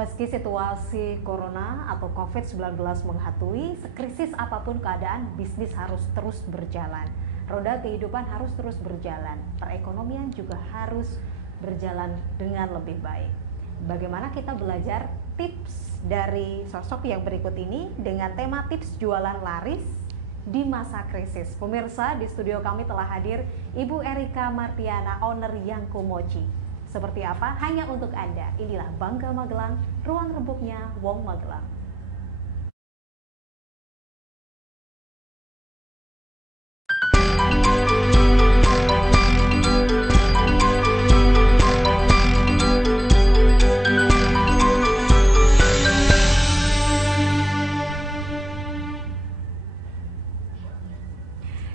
Meski situasi corona atau COVID-19 menghantui, sekrisis apapun keadaan, bisnis harus terus berjalan. Roda kehidupan harus terus berjalan, perekonomian juga harus berjalan dengan lebih baik. Bagaimana kita belajar tips dari sosok yang berikut ini dengan tema tips jualan laris di masa krisis. Pemirsa, di studio kami telah hadir Ibu Erika Martiana, owner Yangko Mochi. Seperti apa? Hanya untuk Anda. Inilah Bangga Magelang, ruang rembuknya Wong Magelang.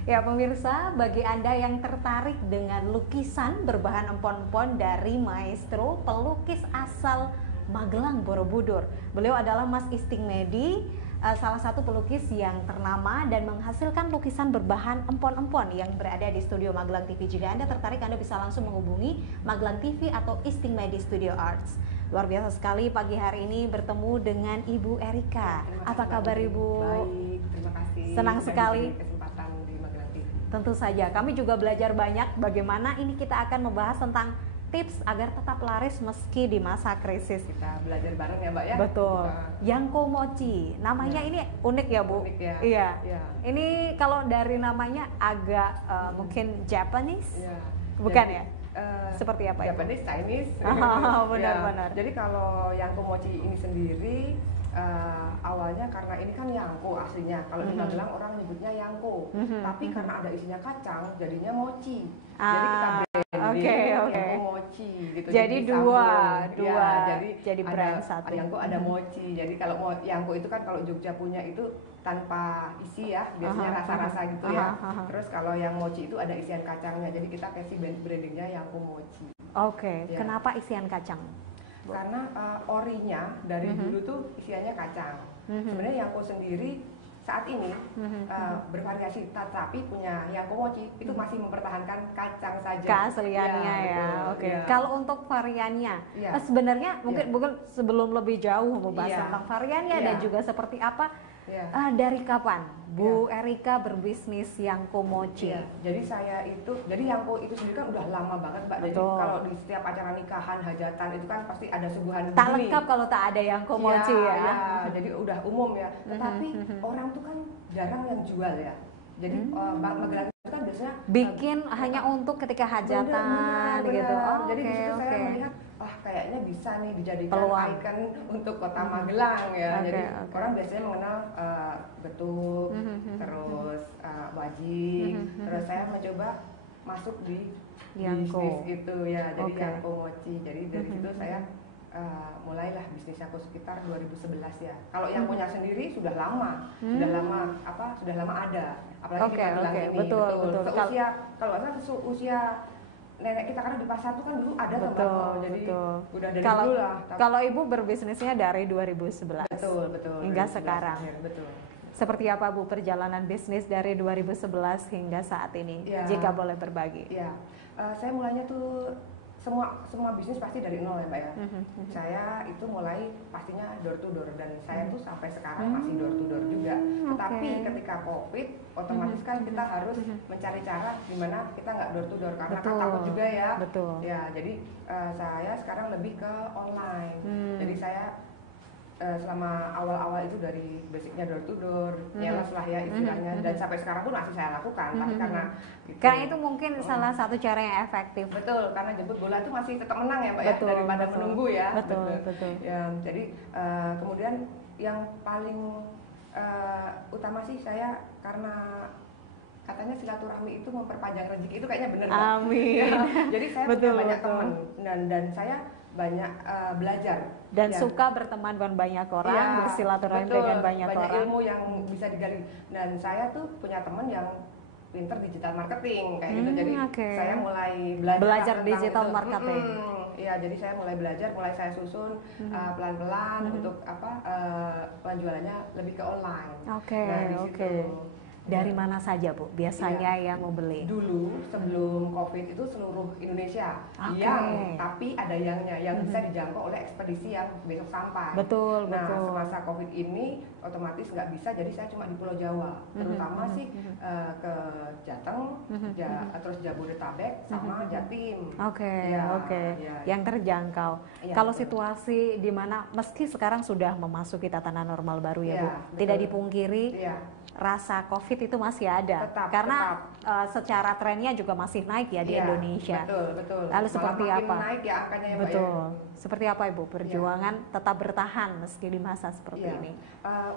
Ya pemirsa, bagi Anda yang tertarik dengan lukisan berbahan empon-empon dari maestro pelukis asal Magelang, Borobudur. Beliau adalah Mas Isting Medi, salah satu pelukis yang ternama dan menghasilkan lukisan berbahan empon-empon yang berada di studio Magelang TV. Jika Anda tertarik, Anda bisa langsung menghubungi Magelang TV atau Isting Medi Studio Arts. Luar biasa sekali pagi hari ini bertemu dengan Ibu Erika. Apa kabar Ibu? Baik, terima kasih. Senang sekali. Kesempatan di Magelang TV. Tentu saja, kami juga belajar banyak bagaimana ini kita akan membahas tentang tips agar tetap laris meski di masa krisis. Kita belajar bareng ya Mbak ya. Betul. Yangko Mochi, namanya ini unik ya Bu? Unik ya. Iya. Ya. Ini kalau dari namanya agak mungkin Japanese, Ya. bukan Jadi, ya? Seperti apa itu? Japanese, Chinese. Benar-benar. Ya. Jadi kalau Yangko Mochi ini sendiri awalnya karena ini kan Yangko aslinya. Kalau di Magelang orang nyebutnya Yangko. Tapi karena ada isinya kacang, jadinya mochi. Jadi kita branding Yangko Mochi gitu. Jadi dua, ya, jadi brand satu. Yangko ada mochi. Jadi kalau Yangko itu kan kalau Jogja punya itu tanpa isi ya, biasanya rasa-rasa gitu ya. Terus kalau yang mochi itu ada isian kacangnya. Jadi kita kasih brandingnya Yangko Mochi. Oke. Ya. Kenapa isian kacang? Karena orinya dari dulu tuh isiannya kacang. Sebenarnya Yangko sendiri saat ini bervariasi, tetapi punya Yangko Mochi itu masih mempertahankan kacang saja. Keasliannya ya. Oke. Ya. Kalau untuk variannya, Ya. Sebenarnya mungkin sebelum lebih jauh membahas tentang variannya dan juga seperti apa, dari kapan Bu Erika berbisnis Yangko Mochi? Iya, jadi Yangko itu sendiri kan udah lama banget Mbak. Jadi kalau di setiap acara nikahan, hajatan itu kan pasti ada suguhan Tak begini. lengkap kalau tak ada Yangko Mochi ya. Jadi udah umum ya. Tetapi orang tuh kan jarang yang jual ya. Jadi Magelang itu kan biasanya bikin hanya untuk ketika hajatan gitu. Jadi di situ saya melihat kayaknya bisa nih dijadikan peluang ikon untuk kota Magelang ya. Jadi orang biasanya mengenal getuk, terus wajik, terus saya mencoba masuk di bisnis itu ya. Jadi Yangko Mochi. Jadi dari situ saya mulailah bisnis Yangko sekitar 2011 ya. Kalau Yangkonya sendiri sudah lama ada. Apalagi di Magelang ini. Betul. Seusia kalau nggak salah seusia nenek kita, karena di pasar tuh kan dulu ada jadi udah dari dulu lah. Kalau Ibu berbisnisnya dari 2011 betul hingga sekarang. Betul. Seperti apa Bu perjalanan bisnis dari 2011 hingga saat ini? Jika boleh berbagi. Ya, saya mulainya tuh semua bisnis pasti dari nol ya Mbak ya. Saya itu mulai pastinya door to door, dan saya tuh sampai sekarang masih door to door juga. Tetapi ketika COVID otomatis kan kita harus mencari cara gimana kita nggak door to door, karena kan takut juga ya. Ya, jadi saya sekarang lebih ke online. Jadi saya selama awal-awal itu dari basicnya door to door, nyeles lah ya istilahnya, dan sampai sekarang pun masih saya lakukan. Tapi karena itu mungkin salah satu cara yang efektif. Betul, karena jemput bola itu masih tetap menang ya Mbak ya, daripada menunggu ya. Betul. Ya, jadi kemudian yang paling utama sih saya, karena katanya silaturahmi itu memperpanjang rezeki, itu kayaknya benar. Amin. Ya, jadi saya punya banyak teman dan saya banyak belajar dan suka berteman dengan banyak orang, bersilaturahmi dengan banyak orang. Banyak ilmu yang bisa digali. Dan saya tuh punya teman yang pinter digital marketing kayak gitu. Jadi saya mulai belajar digital marketing. Ya, jadi saya mulai belajar, mulai saya susun pelan-pelan untuk penjualannya lebih ke online. Nah, di situ Dari mana saja Bu biasanya yang membeli? Dulu sebelum COVID itu seluruh Indonesia, tapi ada yang bisa dijangkau oleh ekspedisi yang besok sampai. Betul. Semasa COVID ini otomatis nggak bisa, jadi saya cuma di Pulau Jawa, terutama sih ke Jateng, terus Jabodetabek sama Jatim. Yang terjangkau. Kalau situasi di mana meski sekarang sudah memasuki tatanan normal baru ya Bu, tidak dipungkiri rasa COVID itu masih ada, karena secara trennya juga masih naik ya di Indonesia. Betul. Lalu seperti apa? Naik ya angkanya ya, betul. Mbak, ya. Seperti apa Ibu perjuangan tetap bertahan meski di masa seperti ini?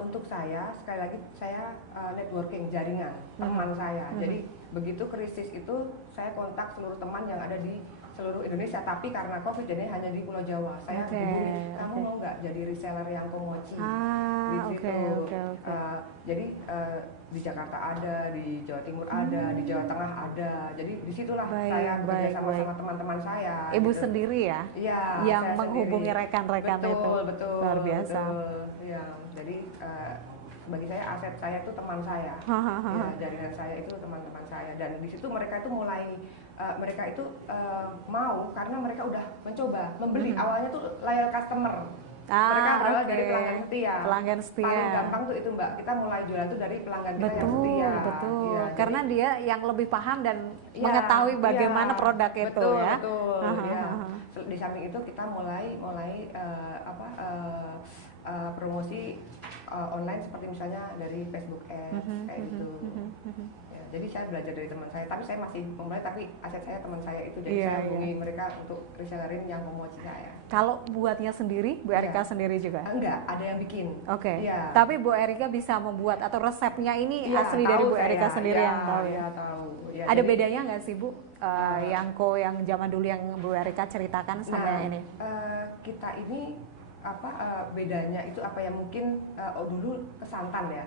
Untuk saya sekali lagi saya networking jaringan teman saya. Jadi begitu krisis itu saya kontak seluruh teman yang ada di seluruh Indonesia, tapi karena COVID jadi hanya di Pulau Jawa. Saya hubungi, kamu mau nggak jadi reseller yang komochi di situ. Jadi di Jakarta ada, di Jawa Timur ada, di Jawa Tengah ada. Jadi disitulah saya bekerja sama teman-teman saya. Ibu sendiri ya? Iya. Yang menghubungi rekan-rekan itu. Betul. Luar biasa. Ya, jadi bagi saya aset saya itu teman saya. Jaringan saya itu teman-teman saya, dan di situ mereka itu mulai mau karena mereka udah mencoba membeli. Awalnya tuh loyal customer. Mereka adalah dari pelanggan setia. Paling gampang tuh itu Mbak, kita mulai jualan tuh dari pelanggan kita yang setia. Betul. Ya, karena dia yang lebih paham dan mengetahui bagaimana produk itu ya. Betul. Di samping itu kita mulai promosi online seperti misalnya dari Facebook Ads kayak gitu. Jadi saya belajar dari teman saya, tapi saya masih memulai, tapi aset saya teman saya itu, jadi saya hubungi mereka untuk resellerin yang promosi saya. Kalau buatnya sendiri, Bu Erika sendiri juga? Enggak, ada yang bikin. Tapi Bu Erika bisa membuat atau resepnya ini asli dari Bu Erika sendiri yang tahu ya? Tahu. Ada bedanya nggak sih Bu, yang zaman dulu yang Bu Erika ceritakan sama yang ini? Kita ini bedanya itu apa ya, mungkin dulu ke santan ya,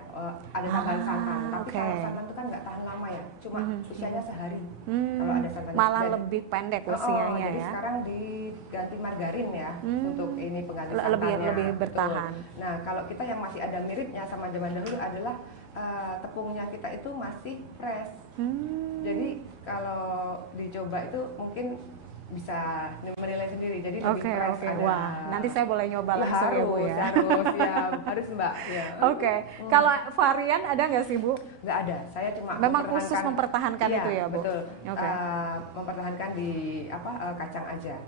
ada tambahan santan, tapi kalau santan itu kan nggak tahan lama ya, cuma usianya sehari. Kalau ada santan malah lebih pendek usianya jadi ya. sekarang diganti margarin ya untuk ini pengganti santannya. Lebih bertahan. Nah kalau kita yang masih ada miripnya sama zaman dulu adalah tepungnya kita itu masih fresh. Jadi kalau dicoba itu mungkin bisa menilai sendiri, jadi lebih fresh. Wah, nanti saya boleh nyoba langsung ya Bu ya? Harus Mbak ya. Kalau varian ada nggak sih Bu? Nggak ada, saya cuma memang khusus mempertahankan itu ya Bu? Betul. Mempertahankan di kacang aja.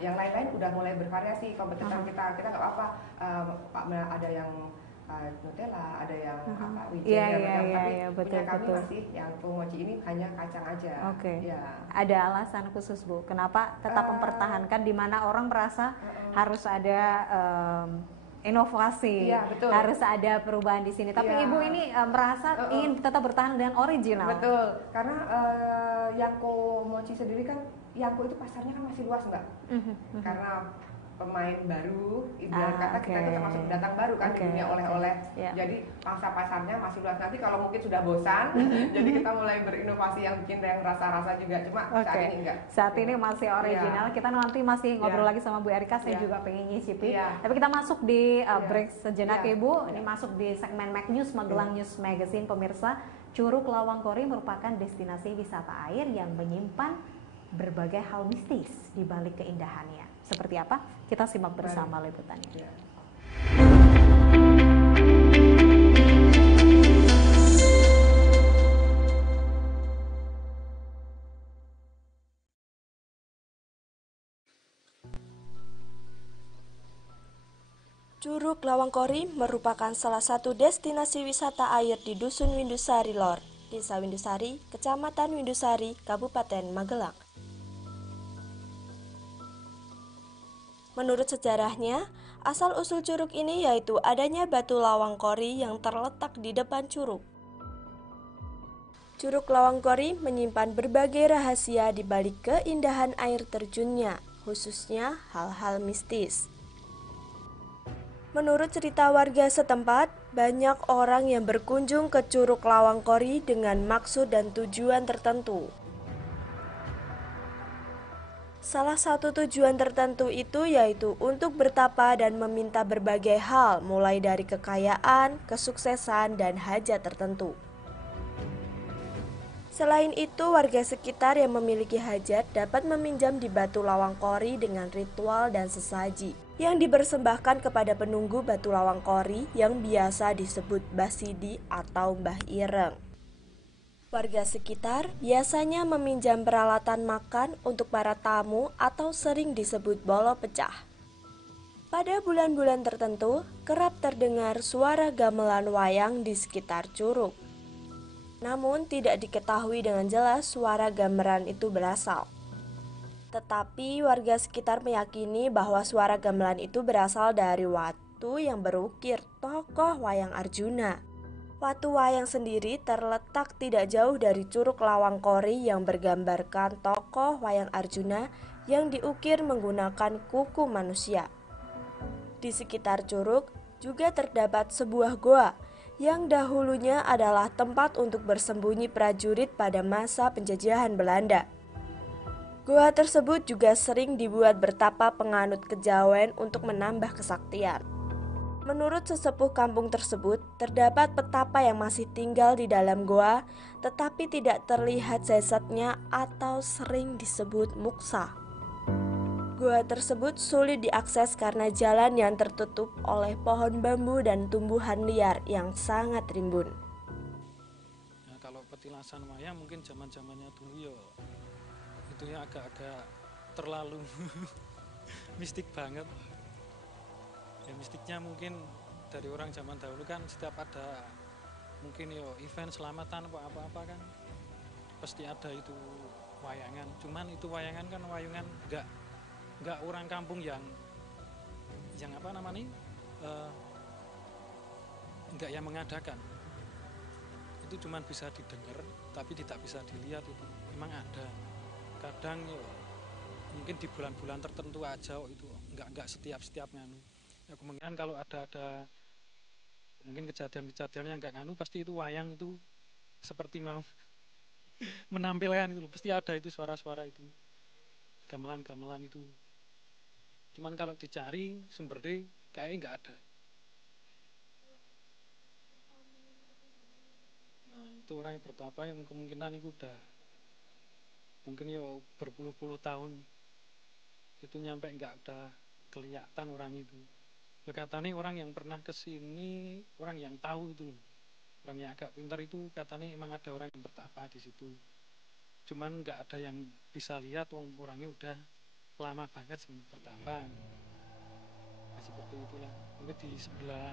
Yang lain-lain udah mulai bervariasi kompetitor kita nggak apa-apa, ada yang Nutella, ada yang wijen, tapi kami masih yang pomochi ini hanya kacang aja. Ada alasan khusus Bu, kenapa tetap mempertahankan, di mana orang merasa harus ada inovasi, harus ada perubahan di sini. Tapi Ibu ini merasa ingin tetap bertahan dengan original. Betul, karena Yangko Mochi sendiri kan, Yangko itu pasarnya kan masih luas Mbak. Karena pemain baru, ibarat kata kita itu termasuk pendatang baru kan di dunia oleh-oleh. Jadi pangsa pasarnya masih luas. Nanti kalau mungkin sudah bosan, jadi kita mulai berinovasi yang bikin yang rasa-rasa juga. Cuma saat ini enggak. Saat ini masih original. Kita nanti masih ngobrol lagi sama Bu Erika. Saya juga pengen nyicipi. Tapi kita masuk di break sejenak Ibu. Ini masuk di segmen Mac News, Magelang News Magazine. Pemirsa, Curug Lawangkori merupakan destinasi wisata air yang menyimpan berbagai hal mistis di balik keindahannya. Seperti apa? Kita simak bersama liputannya. Curug Lawangkori merupakan salah satu destinasi wisata air di Dusun Windusari Lor, Desa Windusari, Kecamatan Windusari, Kabupaten Magelang. Menurut sejarahnya, asal-usul curug ini yaitu adanya batu Lawangkori yang terletak di depan curug. Curug Lawangkori menyimpan berbagai rahasia di balik keindahan air terjunnya, khususnya hal-hal mistis. Menurut cerita warga setempat, banyak orang yang berkunjung ke Curug Lawangkori dengan maksud dan tujuan tertentu. Salah satu tujuan tertentu itu yaitu untuk bertapa dan meminta berbagai hal, mulai dari kekayaan, kesuksesan, dan hajat tertentu. Selain itu, warga sekitar yang memiliki hajat dapat meminjam di Batu Lawang Kori dengan ritual dan sesaji yang dipersembahkan kepada penunggu Batu Lawang Kori yang biasa disebut Mbah Sidi atau Mbah Ireng. Warga sekitar biasanya meminjam peralatan makan untuk para tamu atau sering disebut bolo pecah. Pada bulan-bulan tertentu, kerap terdengar suara gamelan wayang di sekitar curug. Namun tidak diketahui dengan jelas suara gamelan itu berasal. Tetapi warga sekitar meyakini bahwa suara gamelan itu berasal dari watu yang berukir tokoh wayang Arjuna. Watu wayang sendiri terletak tidak jauh dari Curug Lawang Kori yang bergambarkan tokoh wayang Arjuna yang diukir menggunakan kuku manusia. Di sekitar curug juga terdapat sebuah goa yang dahulunya adalah tempat untuk bersembunyi prajurit pada masa penjajahan Belanda. Goa tersebut juga sering dibuat bertapa penganut kejawen untuk menambah kesaktian. Menurut sesepuh kampung tersebut, terdapat petapa yang masih tinggal di dalam goa, tetapi tidak terlihat jasadnya atau sering disebut muksa. Goa tersebut sulit diakses karena jalan yang tertutup oleh pohon bambu dan tumbuhan liar yang sangat rimbun. Nah, kalau petilasan wayang mungkin zaman-zamannya dulu ya itu ya agak-agak terlalu mistik banget. Ya mistiknya mungkin dari orang zaman dahulu kan setiap ada mungkin ya event selamatan apa-apa kan pasti ada itu wayangan. Cuman itu wayangan kan wayungan enggak orang kampung yang apa namanya enggak yang mengadakan. Itu cuman bisa didengar tapi tidak bisa dilihat. Itu memang ada kadang ya mungkin di bulan-bulan tertentu aja itu enggak setiap nganu ya. Kemungkinan kalau ada mungkin kejadian-kejadian yang enggak nganu pasti itu wayang itu seperti mau menampilkan itu pasti ada itu suara-suara itu gamelan-gamelan itu. Cuman kalau dicari sumbernya kayaknya nggak ada. Nah itu orang yang bertapa yang kemungkinan itu udah mungkin ya berpuluh-puluh tahun itu nyampe nggak udah kelihatan orang itu. Katanya orang yang pernah kesini, orang yang tahu itu, orang yang agak pintar itu katanya emang ada orang yang bertapa di situ. Cuman nggak ada yang bisa lihat, orangnya udah lama banget bertapa. Nah, seperti itulah. Mungkin di sebelah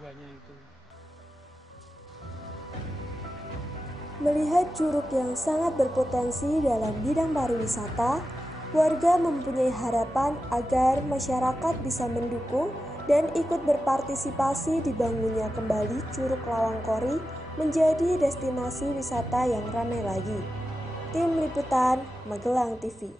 guanya itu. Melihat curug yang sangat berpotensi dalam bidang pariwisata, warga mempunyai harapan agar masyarakat bisa mendukung dan ikut berpartisipasi dibangunnya kembali Curug Lawang Kori menjadi destinasi wisata yang ramai lagi. Tim Liputan Magelang TV.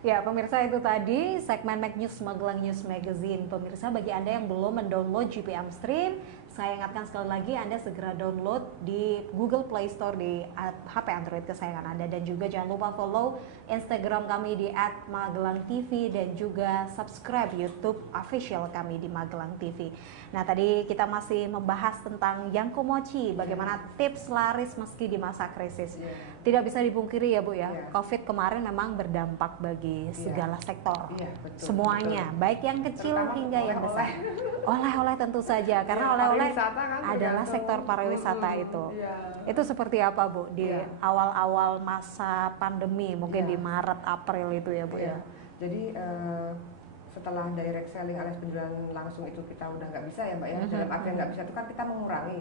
Ya, pemirsa, itu tadi segmen Mag News Magelang News Magazine. Pemirsa, bagi Anda yang belum mendownload GPM Stream, saya ingatkan sekali lagi Anda segera download di Google Play Store di HP Android kesayangan Anda, dan juga jangan lupa follow Instagram kami di @magelangtv dan juga subscribe YouTube official kami di Magelang TV. Nah, tadi kita masih membahas tentang Yangko Mochi, bagaimana tips laris meski di masa krisis. Tidak bisa dipungkiri ya Bu ya, COVID kemarin memang berdampak bagi segala sektor, semuanya, baik yang kecil hingga yang besar. Oleh-oleh tentu saja, karena oleh-oleh kan adalah sektor pariwisata itu. Itu seperti apa Bu di awal-awal masa pandemi, mungkin di Maret April itu ya Bu ya. Jadi setelah direct selling alias penjualan langsung itu kita udah nggak bisa ya Mbak ya. Dalam artian nggak bisa itu kan kita mengurangi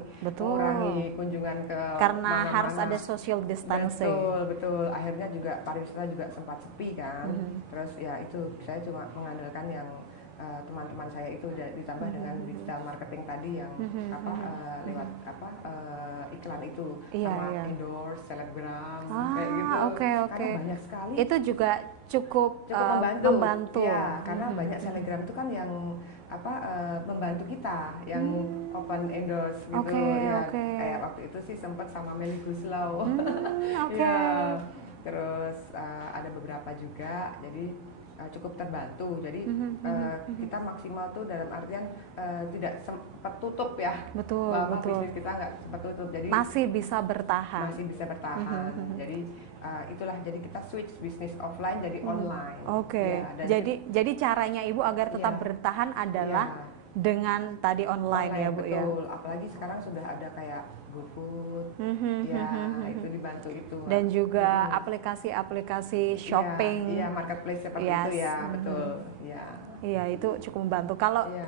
kunjungan ke karena mana-mana. Harus ada social distancing. Betul. Akhirnya juga pariwisata juga sempat sepi kan. Terus ya itu saya cuma mengandalkan yang teman-teman saya itu ditambah dengan digital marketing tadi yang lewat iklan itu sama endorse, selebgram kayak gitu. Karena banyak sekali. Itu juga cukup membantu. Ya, karena banyak selebgram itu kan yang membantu kita, yang open endorse gitu kayak waktu itu sih sempat sama Melly Guslau. Terus ada beberapa juga, jadi cukup terbantu. Jadi kita maksimal tuh dalam artian tidak sempat tutup ya. Betul, bahwa betul. bisnis kita nggak sempat tutup. Jadi Masih bisa bertahan. masih bisa bertahan. Jadi itulah, jadi kita switch bisnis offline jadi online. Oke. Ya, dan Jadi caranya Ibu agar tetap Iya. bertahan adalah Iya. dengan tadi online ya Bu ya. betul. Apalagi sekarang sudah ada kayak GoFood, ya itu dibantu itu. Dan juga aplikasi-aplikasi shopping. Iya, marketplace seperti Yes. itu ya, betul. Ya. Iya, itu cukup membantu. Kalau Iya.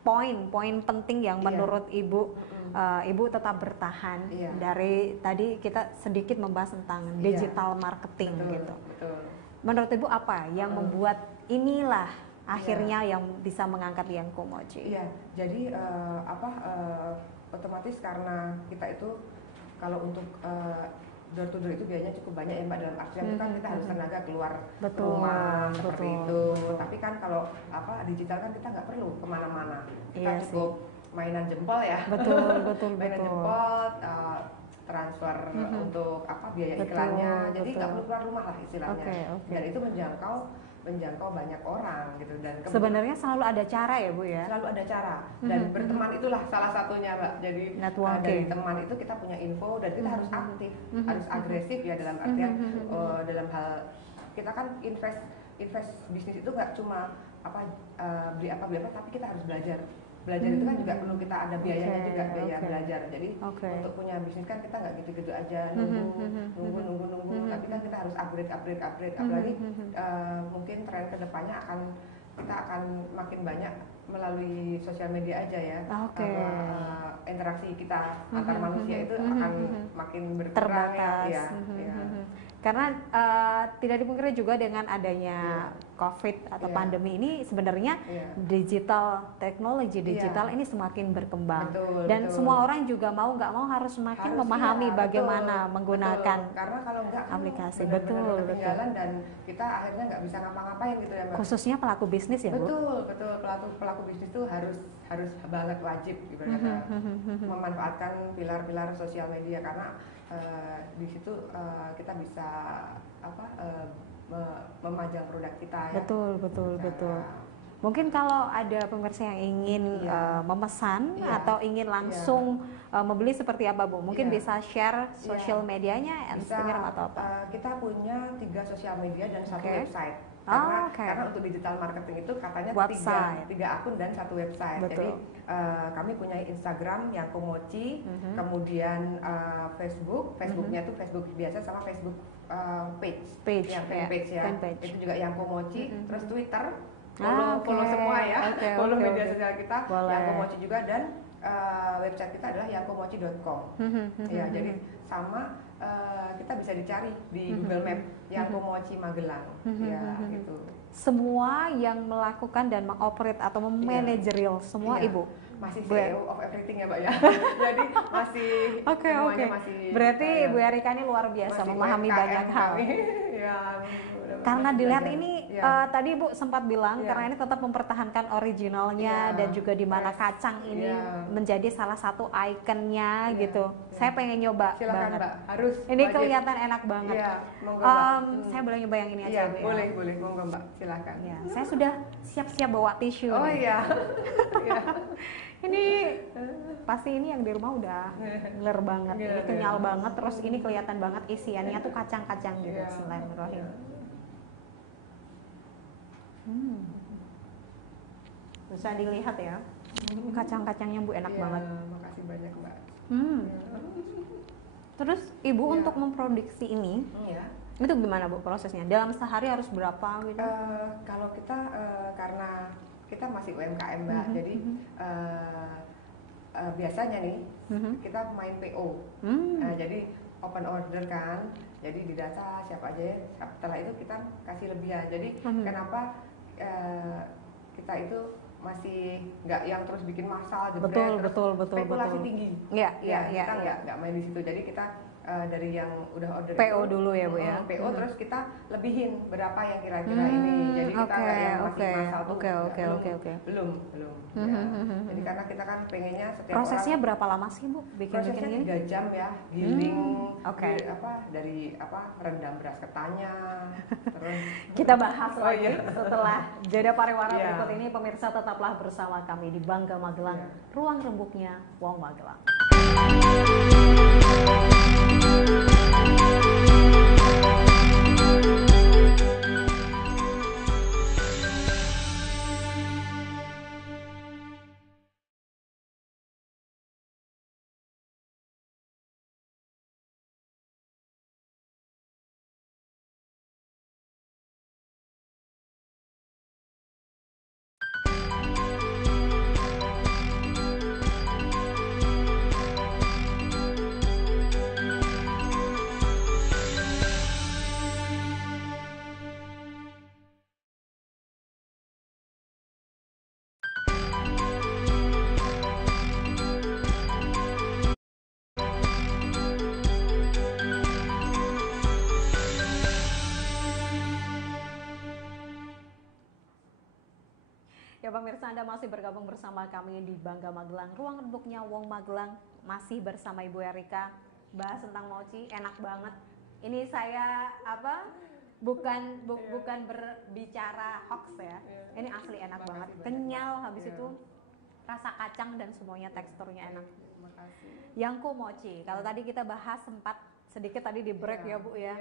poin-poin penting yang Iya. menurut Ibu Ibu tetap bertahan Iya. dari tadi kita sedikit membahas tentang Iya. digital marketing Betul, gitu. betul. Menurut Ibu apa yang membuat inilah akhirnya yang bisa mengangkat Yang Komochi? Iya, jadi otomatis karena kita itu kalau untuk door to door itu biayanya cukup banyak ya Mbak, dalam artian itu kan kita harus tenaga keluar Betul, rumah seperti betul, itu. betul. Tapi kan kalau digital kan kita nggak perlu kemana-mana, kita Iya cukup mainan jempol ya. Betul, betul, mainan betul. jempol, transfer untuk biaya Betul, iklannya, jadi betul. nggak perlu keluar rumah lah istilahnya. Oke, oke. Dan itu menjangkau banyak orang gitu, dan Sebenarnya selalu ada cara ya Bu ya. selalu ada cara, dan berteman itulah salah satunya Mbak. Jadi Networking. dari teman itu kita punya info, dan kita harus aktif, harus agresif ya, dalam artian dalam hal kita kan invest bisnis itu nggak cuma beli apa, tapi kita harus belajar itu kan juga perlu, kita ada biayanya juga, biaya belajar. Jadi untuk punya bisnis kan kita nggak gitu-gitu aja nunggu, tapi kan kita harus upgrade. Apalagi mungkin tren kedepannya kita akan makin banyak melalui sosial media aja ya. Interaksi kita antar manusia itu akan makin berkurang ya. Karena tidak dipungkiri juga dengan adanya COVID atau pandemi ini sebenarnya teknologi digital ini semakin berkembang. Dan semua orang juga mau nggak mau harus semakin memahami bagaimana menggunakan karena kalau nggak aplikasi. Betul. Dan kita akhirnya nggak bisa ngapa-ngapain gitu ya Mbak. Khususnya pelaku bisnis ya Bu. Betul. Pelaku bisnis itu harus banget wajib ibaratnya memanfaatkan pilar-pilar sosial media, karena di situ kita bisa memajang produk kita ya. Betul. Mungkin kalau ada pemirsa yang ingin memesan atau ingin langsung membeli seperti apa Bu? Mungkin bisa share sosial medianya, Instagram atau apa? Kita punya 3 sosial media dan 1 website. Karena untuk digital marketing itu katanya 3 akun dan 1 website. Betul. Jadi kami punya Instagram Yang Komochi, kemudian Facebooknya itu Facebook biasa sama Facebook page fanpage ya. Itu juga Yang Komochi, terus Twitter. Follow semua ya, follow media sosial kita, Yang Komochi juga, dan website kita adalah yangkomochi.com. Ya, jadi sama kita bisa dicari di Google Map Yang Komochi Magelang. Ya, gitu. Semua yang melakukan dan mengoperate atau memanajerial semua Ibu. Masih CEO of everything ya Mbak ya. Jadi masih Oke. Berarti Bu Erika ini luar biasa memahami banyak hal. Karena dilihat ini tadi Ibu sempat bilang karena ini tetap mempertahankan originalnya dan juga di mana kacang ini menjadi salah satu ikonnya gitu. Saya pengen nyoba banget. Mbak, harus. Ini kelihatan enak banget. Saya boleh nyoba yang ini aja Bu ya? Boleh, monggo Mbak, silakan. Ya, saya sudah siap-siap bawa tisu. Oh iya. Ini pasti ini yang di rumah udah ngeler banget, ini kenyal banget, terus ini kelihatan banget isiannya tuh kacang-kacang gitu. Bismillahirrahmanirrahim. Bisa dilihat ya, kacang-kacangnya Bu enak banget. Makasih banyak Mbak. Terus Ibu untuk memproduksi ini, itu gimana Bu prosesnya? Dalam sehari harus berapa gitu? Kalau kita karena kita masih UMKM Mbak, jadi biasanya nih kita main PO. Jadi open order kan, jadi didata siapa aja ya, setelah itu kita kasih lebihan. Jadi kenapa kita itu masih nggak yang terus bikin massal, betul, spekulasi tinggi. Iya. Kita nggak main di situ. Jadi kita dari yang udah order PO itu, dulu ya Bu ya. PO terus kita lebihin berapa yang kira-kira ini. Jadi kita nggak yang masih masal tuh belum. Ya. Jadi karena kita kan pengennya setiap prosesnya orang, berapa lama sih Bu bikin prosesnya gini? 3 jam ya, giling dari merendam beras ketannya terus kita bahas lagi setelah jeda pariwara berikut ini. Pemirsa tetaplah bersama kami di Bangga Magelang, ruang rembuknya Wong Magelang. Ya pemirsa, Anda masih bergabung bersama kami di Bangga Magelang, ruang rembuknya Wong Magelang. Masih bersama Ibu Erika, bahas tentang mochi, enak banget. Ini saya bukan berbicara hoax ya. Ini asli enak banget, kenyal, habis itu rasa kacang dan semuanya teksturnya enak. Yangko mochi, kalau tadi kita bahas sempat sedikit tadi di break ya Bu ya.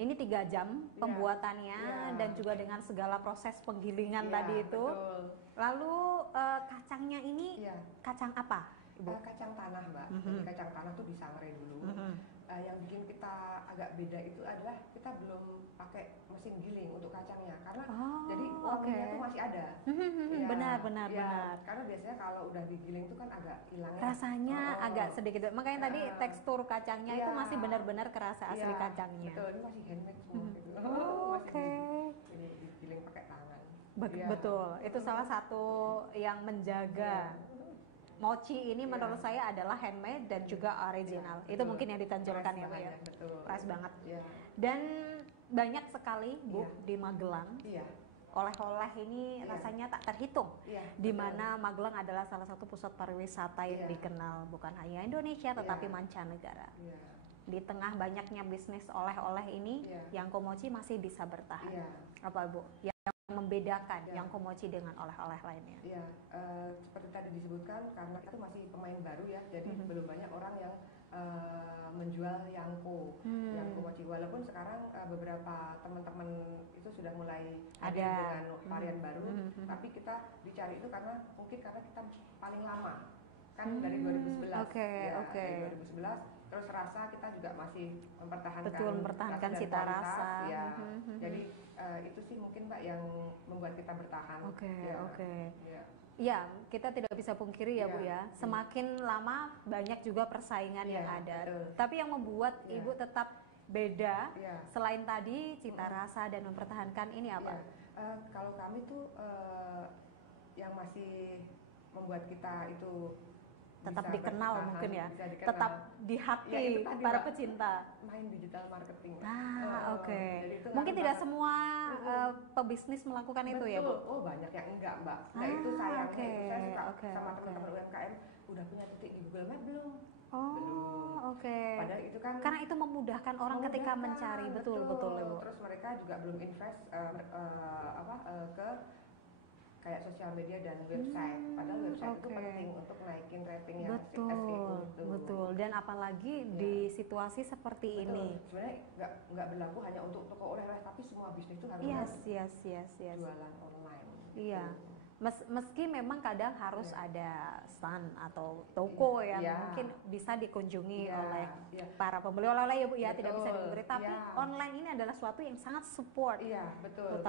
Ini 3 jam pembuatannya dan juga dengan segala proses penggilingan tadi itu. Betul. Lalu kacangnya ini kacang apa, Ibu? Kacang tanah, Mbak. Jadi kacang tanah tuh disangrai dulu. Yang bikin kita agak beda itu adalah kita belum pakai mesin giling untuk kacangnya karena jadi wanginya tuh masih ada. Benar. Karena biasanya kalau udah digiling tuh kan agak hilang rasanya agak sedikit. Makanya tadi tekstur kacangnya itu masih benar-benar kerasa asli kacangnya. Betul, ini masih handmade semua gitu. Ini digiling pakai tangan. Betul, itu salah satu yang menjaga mochi ini menurut saya adalah handmade dan juga original. Itu mungkin yang ditonjolkan ya, Pak ya. Fresh banget. Dan banyak sekali Bu di Magelang. Oleh-oleh ini rasanya tak terhitung. Di mana Magelang adalah salah satu pusat pariwisata yang dikenal bukan hanya Indonesia tetapi mancanegara. Di tengah banyaknya bisnis oleh-oleh ini, Yangko Mochi masih bisa bertahan. Apa Bu? Yang membedakan Yangko Mochi dengan oleh-oleh lainnya? Seperti tadi disebutkan karena itu masih pemain baru ya, jadi belum banyak orang yang menjual Yangko Mochi. Walaupun sekarang beberapa teman-teman itu sudah mulai hadir dengan varian baru, tapi kita dicari itu karena kita paling lama kan dari 2011. Dari 2011. Terus rasa kita juga masih mempertahankan cita rasa. Jadi itu sih mungkin Mbak yang membuat kita bertahan. Ya, kita tidak bisa pungkiri ya Bu ya. Semakin lama banyak juga persaingan yang ada. Tapi yang membuat Ibu tetap beda selain tadi cita rasa dan mempertahankan ini apa? Kalau kami tuh yang masih membuat kita itu tetap dikenal mungkin ya, tetap di hati para pecinta main digital marketing. Mungkin tidak semua pebisnis melakukan itu ya Bu? Oh banyak yang enggak Mbak. Nah itu sayangnya itu saya suka sama teman-teman UMKM udah punya titik di Google Map belum? Padahal itu kan karena itu memudahkan orang ketika mencari. Betul Bu. Terus mereka juga belum invest ke kayak sosial media dan website. Padahal website itu penting untuk naikin rating yang SEO itu. Betul. Dan apalagi di situasi seperti ini. Sebenarnya nggak berlaku hanya untuk toko oleh-oleh, tapi semua bisnis itu harus jualan online. Meski memang kadang harus ada stand atau toko yang mungkin bisa dikunjungi oleh para pembeli oleh-oleh ya Bu ya, tidak bisa diberi. Tapi online ini adalah suatu yang sangat support. Betul.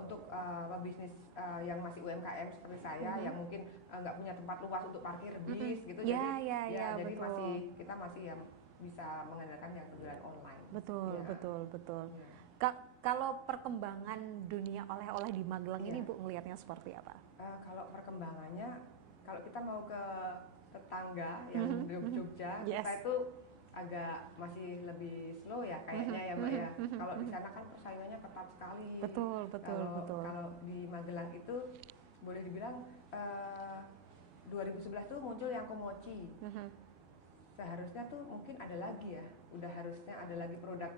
Untuk bisnis yang masih UMKM seperti saya yang mungkin nggak punya tempat luas untuk parkir bis gitu. Jadi kita masih yang bisa mengandalkan yang penjualan online. Betul. Kalau perkembangan dunia oleh-oleh di Magelang ini Bu ngelihatnya seperti apa? Kalau perkembangannya, kalau kita mau ke tetangga yang di Jogja, kita itu agak masih lebih slow ya kayaknya ya Mbak ya. Kalau di sana kan persaingannya ketat sekali. Betul. Kalau di Magelang itu boleh dibilang 2011 tuh muncul yang Komochi. Seharusnya tuh mungkin ada lagi ya, udah harusnya ada lagi produk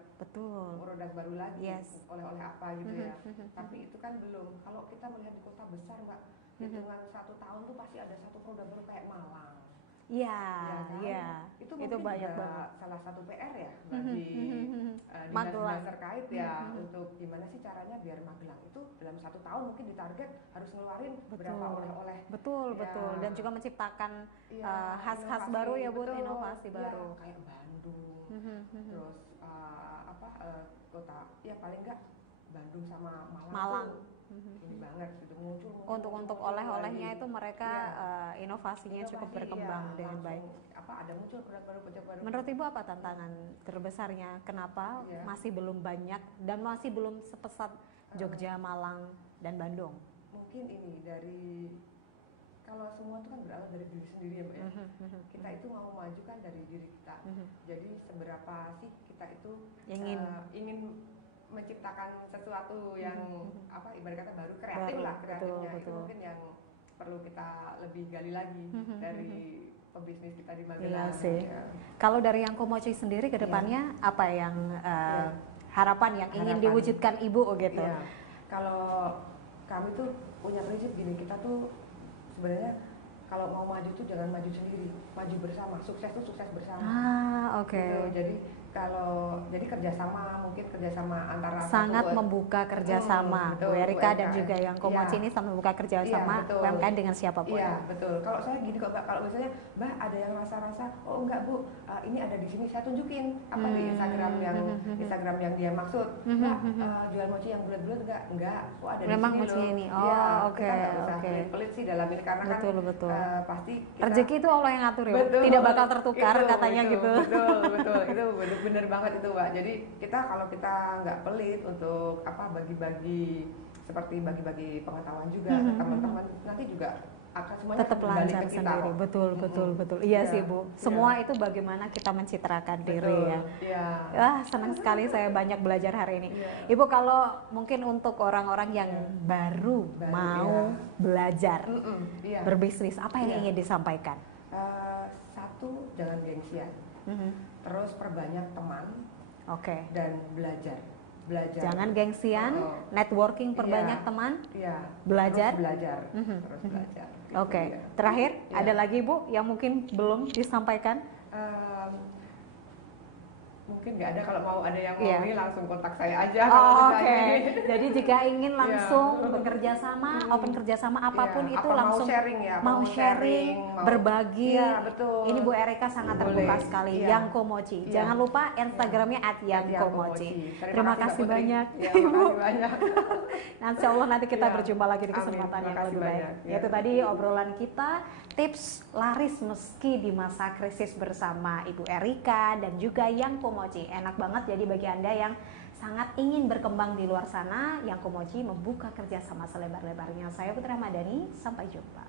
baru lagi, oleh-oleh apa gitu ya. Tapi itu kan belum. Kalau kita melihat di kota besar Mbak, hitungan 1 tahun tuh pasti ada satu produk baru kayak Malang. Iya. Itu mungkin banyak juga banget. salah satu PR ya bagi dinas-dinas terkait ya, untuk gimana sih caranya biar Magelang itu dalam 1 tahun mungkin ditarget harus ngeluarin berapa oleh-oleh. Betul. Dan juga menciptakan khas-khas baru ya Bu, inovasi baru. Kayak Bandung, terus kota ya paling enggak Bandung sama Malang. Ini banget gitu muncul untuk oleh-olehnya itu mereka inovasinya cukup berkembang dengan baik. Ada muncul produk baru. Menurut Ibu apa tantangan terbesarnya? Kenapa masih belum banyak dan masih belum sepesat Jogja, Malang, dan Bandung? Mungkin ini dari, kalau semua itu kan berawal dari diri sendiri ya Mbak ya. Kita itu mau maju kan dari diri kita. Jadi seberapa sih kita itu ingin menciptakan sesuatu yang ibarat kata baru, kreatifnya. Itu mungkin yang perlu kita lebih gali lagi dari pebisnis kita di Magelang. Kalau dari yang Komochi sendiri ke depannya apa yang harapan yang ingin diwujudkan Ibu gitu? Kalau kami tuh punya prinsip gini, kita tuh sebenarnya kalau mau maju tuh jangan maju sendiri, maju bersama. Sukses tuh sukses bersama. Gitu. Jadi kerjasama antara sangat membuka kerjasama. Bu Erika dan juga yang Komochi ini sama membuka kerjasama UMKM dengan siapapun. Iya betul. Kalau saya gini kok Mbak, kalau misalnya Mbak ada yang rasa-rasa, oh enggak Bu, ini ada di sini, saya tunjukin di Instagram yang dia maksud. Mbak jual mochi yang bulat-bulat enggak. Oh ada memang di sini loh. Ini. Kita nggak usah pelit sih dalam ini karena betul. Pasti rezeki itu Allah yang ngatur ya. Tidak bakal tertukar katanya gitu. Betul. Itu bener banget itu Mbak. Jadi kalau kita nggak pelit untuk bagi-bagi, seperti bagi-bagi pengetahuan juga ke teman-teman, nanti juga akan semuanya tetap lancar sendiri. Betul. Iya sih Bu. Semua itu bagaimana kita mencitrakan diri ya. Senang sekali saya banyak belajar hari ini. Ibu, kalau mungkin untuk orang-orang yang baru mau belajar berbisnis, apa yang ingin disampaikan? Satu, jangan gengsian. Terus perbanyak teman. Dan belajar. Jangan gengsian, networking, perbanyak teman, belajar. Terus belajar. Terakhir, ada lagi Bu yang mungkin belum disampaikan? Mungkin nggak ada, kalau mau ada yang mau ini langsung kontak saya aja. Jadi jika ingin langsung bekerja sama, open kerjasama apapun itu langsung mau sharing, berbagi. Betul. Ini Bu Erika sangat terbuka sekali. Yang Komochi. Jangan lupa Instagramnya @yangkomochi. Terima kasih banyak. Terima kasih banyak. Insya Allah nanti kita berjumpa lagi di kesempatan yang lebih baik. Itu tadi obrolan kita, tips laris meski di masa krisis bersama Ibu Erika dan juga Yang Komochi. Enak banget, jadi bagi Anda yang sangat ingin berkembang di luar sana, Yang Komochi membuka kerjasama selebar-lebarnya. Saya Putri Ramadhani, sampai jumpa.